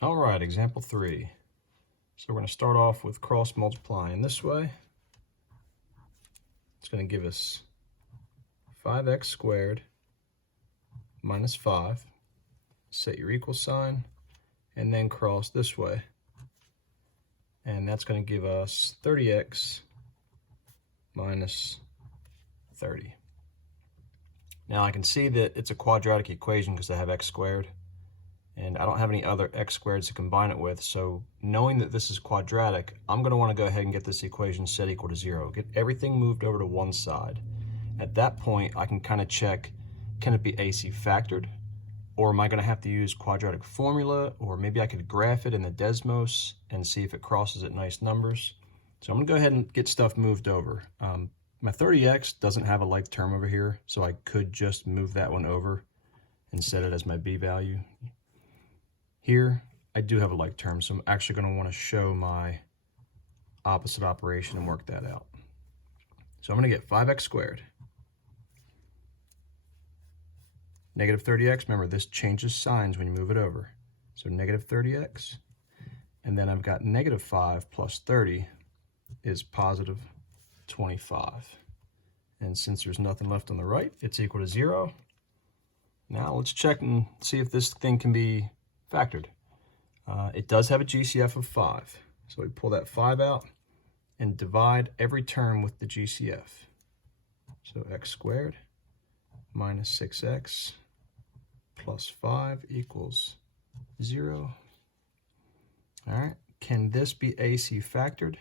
All right, example 3. So we're going to start off with cross multiplying this way. It's going to give us 5x squared minus 5. Set your equal sign, and then cross this way. And that's going to give us 30x minus 30. Now I can see that it's a quadratic equation because I have x squared, and I don't have any other x squareds to combine it with, so knowing that this is quadratic, I'm going to want to go ahead and get this equation set equal to 0. Get everything moved over to one side. At that point, I can kind of check, can it be AC factored? Or am I going to have to use quadratic formula? Or maybe I could graph it in the Desmos and see if it crosses at nice numbers. So I'm going to go ahead and get stuff moved over. My 30x doesn't have a like term over here, so I could just move that one over and set it as my b value. Here, I do have a like term, so I'm actually going to want to show my opposite operation and work that out. So I'm going to get 5x squared. Negative 30x, remember this changes signs when you move it over. So negative 30x, and then I've got negative 5 plus 30 is positive 25. And since there's nothing left on the right, it's equal to 0. Now let's check and see if this thing can be factored. It does have a GCF of 5. So we pull that 5 out and divide every term with the GCF. So x squared minus 6x plus 5 equals 0. All right, can this be AC factored?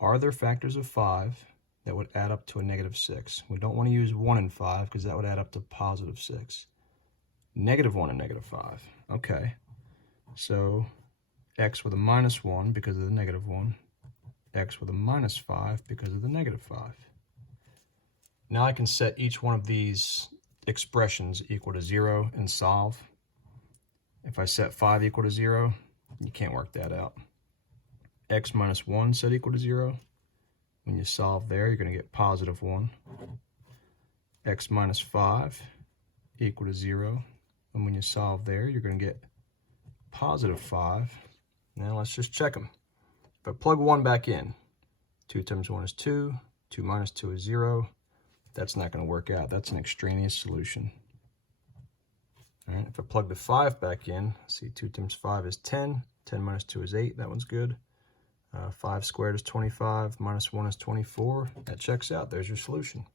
Are there factors of 5 that would add up to a negative 6? We don't want to use 1 and 5 because that would add up to positive 6. Negative 1 and negative 5. Okay, so x with a minus 1 because of the negative 1, x with a minus 5 because of the negative 5. Now I can set each one of these expressions equal to 0 and solve. If I set 5 equal to 0, you can't work that out. X minus 1 set equal to 0. When you solve there, you're going to get positive 1. X minus 5 equal to 0. And when you solve there, you're going to get positive 5. Now let's just check them. If I plug 1 back in, 2 times 1 is 2. 2 minus 2 is 0. That's not going to work out. That's an extraneous solution. All right, if I plug the 5 back in, see 2 times 5 is 10. 10 minus 2 is 8. That one's good. 5 squared is 25. Minus 1 is 24. That checks out. There's your solution.